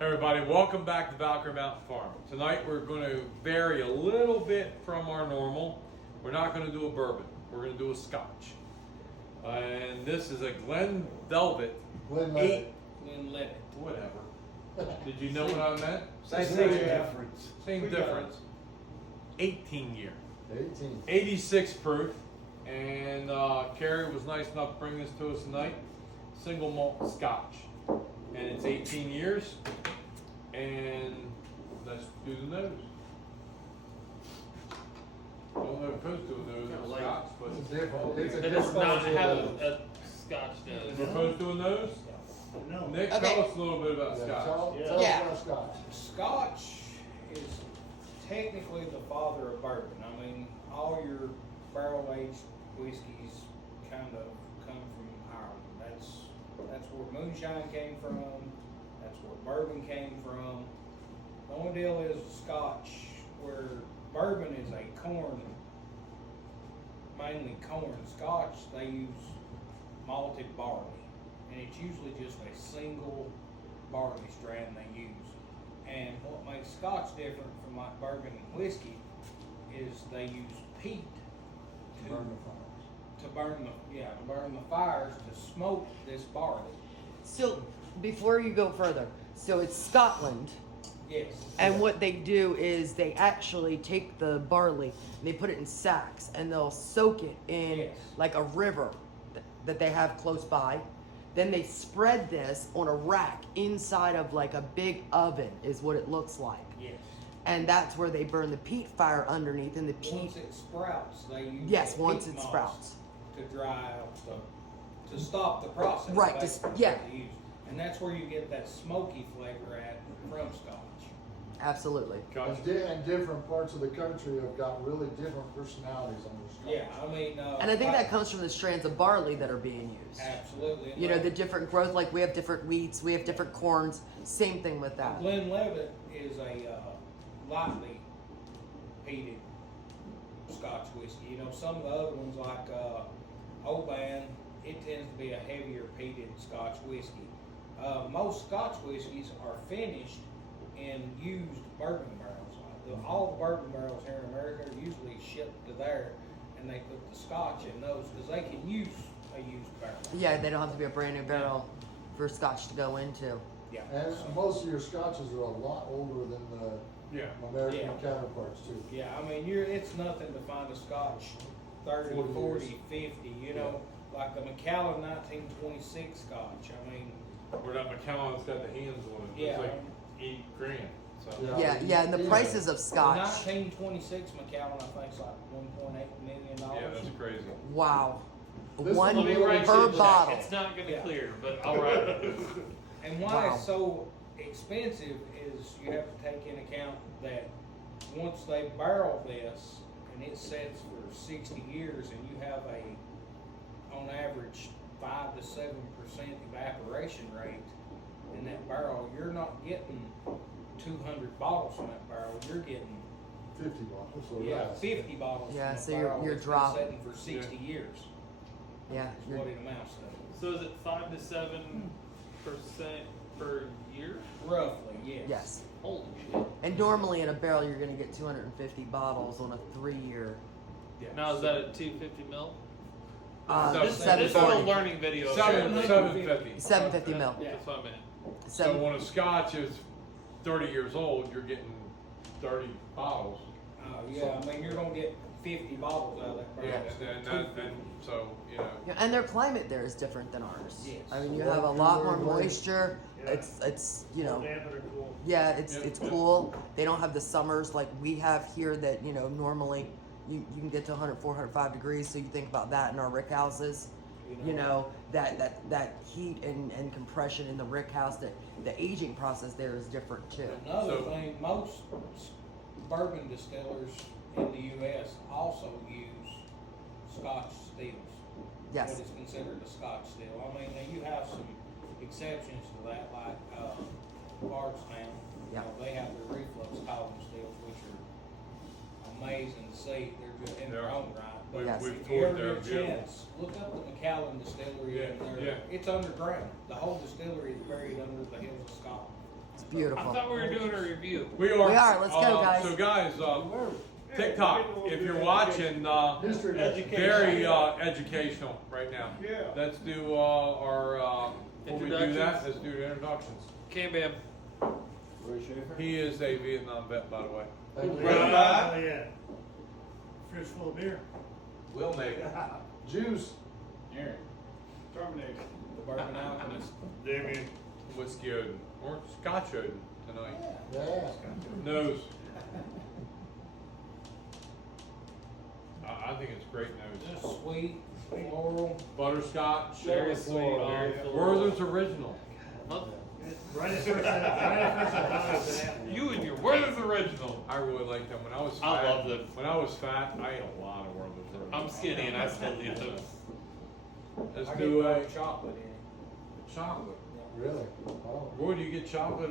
Everybody, welcome back to Valkyrie Mountain Farm. Tonight we're going to vary a little bit from our normal. We're not going to do a bourbon. We're going to do a Scotch. And this is a Glenlivet. Glenlivet. Glenlivet. Whatever. Did you know what I meant? Same difference. Same difference. 18 year. 18. 86 proof. And Carrie was nice enough to bring this to us tonight. Single malt Scotch. And it's 18 years. And let's do the nose. I don't know if it's to a nose or Scotch, but It's different. It's a It does different not quality have of a Scotch nose. we're opposed to a nose. No. Nick, Okay. tell us a little bit about Yeah, Scotch. tell Yeah. us about Scotch. Scotch is technically the father of bourbon. I mean, all your barrel-aged whiskeys kind of come from Ireland. That's where moonshine came from. That's where bourbon came from. The only deal is Scotch, where bourbon is a corn, mainly corn. Scotch, they use malted barley, and it's usually just a single barley strand they use. And what makes Scotch different from like bourbon and whiskey is they use peat to Burn the fires. to burn the fires to smoke this barley. So, before you go further, so it's Scotland, Yes. and what they do is they actually take the barley and they put it in sacks and they'll soak it in Yes. like a river that they have close by. Then they spread this on a rack inside of like a big oven, is what it looks like. Yes. And that's where they burn the peat fire underneath, and the peat. Once it sprouts, they use Yes, the once peat it moss sprouts. to dry out to stop the process. Right, basically, yeah. what they use. And that's where you get that smoky flavor at from Scotch. Absolutely. Gotcha. And different parts of the country have got really different personalities on their Scotch. Yeah, I mean. And I think that comes from the strands of barley that are being used. Absolutely. You know, the different growth, like we have different wheats, we have different corns, same thing with that. Glenlivet is a lightly peated Scotch whiskey. You know, some of the other ones like Oban, it tends to be a heavier peated Scotch whiskey. Most Scotch whiskeys are finished in used bourbon barrels. All the bourbon barrels here in America are usually shipped to there, and they put the Scotch in those because they can use a used barrel. Yeah, they don't have to be a brand new barrel for Scotch to go into. Yeah. And most of your Scotches are a lot older than the Yeah. American Yeah. counterparts too. Yeah, I mean, it's nothing to find a Scotch 30, 40 40, years. 50, you know, like the Macallan 1926 Scotch. I mean, Where that McAllen's got the hands on it. Yeah. It's like $8,000. So. Yeah. Yeah, and the Yeah. prices of the Scotch. 1926 Macallan, I think, is like $1.8 million. Yeah, that's crazy. Wow. This One is Let me write you per a check. bottle. It's not going to Yeah. clear, but I'll write it. And why Wow. it's so expensive is you have to take into account that once they barrel this and it sets for 60 years and you have on average, 5 to 7% evaporation rate in that barrel, you're not getting 200 bottles from that barrel. You're getting 50 bottles. So 50 bottles Yeah, from so a you're- barrel you're that's been dropping. setting for 60 years. Yeah. That's what it amounts to. So is it 5 to 7% per year? Roughly, yes. Yes. Holy shit. And normally in a barrel, you're going to get 250 bottles on a 3-year. Yeah. Now is that at 250 mil? This- This is a 740. learning video. 750. 750 mil. Yeah. That's what I meant. So Seven- when a Scotch is 30 years old, you're getting 30 bottles. Yeah, I mean, you're gonna get 50 bottles out of that barrel. And so, you know. Yeah, and their climate there is different than ours. Yes. I mean, you have a lot more moisture. It's you know, yeah, it's cool. They don't have the summers like we have here that, you know, normally you can get to 100, 405 degrees. So you think about that in our rick houses. You know, that heat and compression in the rick house, that the aging process there is different too. Another So- thing, most bourbon distillers in the U.S. also use Scotch stills. Yes. What is considered a Scotch still. I mean, now you have some exceptions to that, like Bardstown. Yeah. You know, they have their reflux column stills, which are amazing to see. They're just in their They're- own right. But Yes. We've if you toured ever their get a beautiful. chance, look up the Macallan Distillery in Yeah, there. yeah. It's underground. The whole distillery is buried under the hills of Scotland. It's And I Beautiful. thought we were doing a review. We are. We are, let's go, guys. So guys, TikTok, if you're watching, History. very educational right now. Yeah. Let's do our, before we do that, Introductions. let's do the introductions. Cam Bam. Roy Schaefer. He is a Vietnam vet, by the way. Thank you. Oh, yeah. Fridge full of beer. Will make it. Juice. Aaron. Terminator. The Bourbon Alchemist. Damien. Whiskey Odin, or Scotch Odin tonight. Yeah. Nose. I think it's great nose. Just sweet, floral. Butterscotch. Very sweet. Very Werther's Original. Right at first, right You and your Werther's Original. I really like them. When I was fat, I love them. When I was fat, I ate a lot of Werther's Original. I'm skinny and I still eat those. Let's I do get a dark chocolate in it. chocolate. Really? Oh. Roy, do you get chocolate